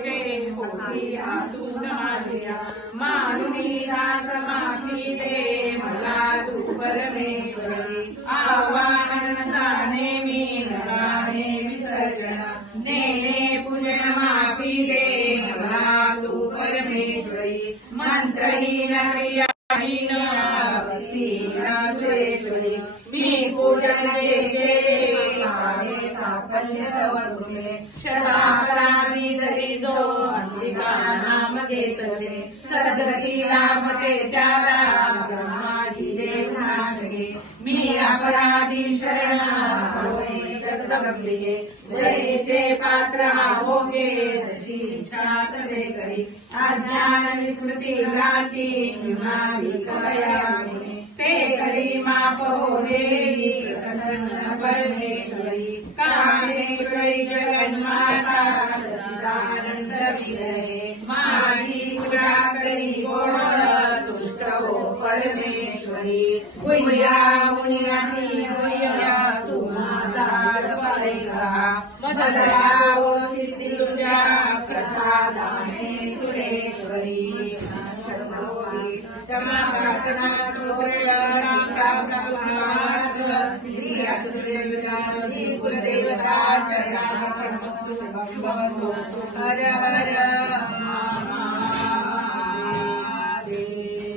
तुझे होती आतून माझ्या मानुनी दास माफी दे मला तू परमेश्वरी आवाहन जाणे मी नगाने विसर्जन नेने पूजन माफी दे मला तू परमेश्वरी मंत्रहीन क्रियाहीन भक्तिहीन मी पूजन केले साफल्य तव कृपे शताकानी जरी जो अंबिका नाम घेतसे सद्गती लाभते त्याला ब्रह्माजी देवनाशके मी अपराधी शरणा होय जगदंबिके दयेचे पात्र आभोगे जशी इच्छा तसे करी अज्ञान विस्मृती भ्रांती विमानी कवयामुने ते करी माफ हो देवी प्रसन्न परमेश्वरी कामेश्वरी जगन्माता सच्चिदानंद विग्रहे माही पूजा करी गोड तुष्ट हो परमेश्वरी गुह्या मुनिरानी होया तू माझा जपैका मदया हो सिद्धी तुझ्या प्रसादाने सुरेश्वरी क्षमा प्रार्थना स्तोत्रनाका प्रभुनाथ श्री अतुदेवता कुलदेवता चरणाः कर्मस्तु शुभमस्तु हर हर महादेव।